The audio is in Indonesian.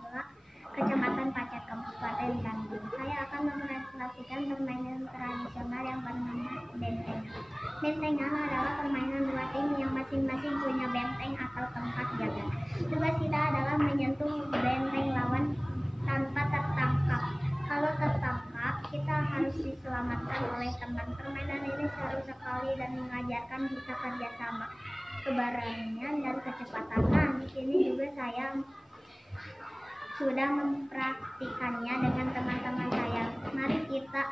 Mula, Kecamatan Pacet, Kabupaten Bandung. Saya akan mempresentasikan permainan tradisional yang bernama bentengan. Bentengan adalah permainan dua tim yang masing-masing punya benteng atau tempat jaga. Tugas kita adalah menyentuh benteng lawan tanpa tertangkap. Kalau tertangkap, kita harus diselamatkan oleh teman. Permainan ini seru sekali dan mengajarkan kita kerjasama, keberanian, dan kecepatan. Nah, di sini juga saya sudah mempraktikannya dengan teman-teman saya. Mari kita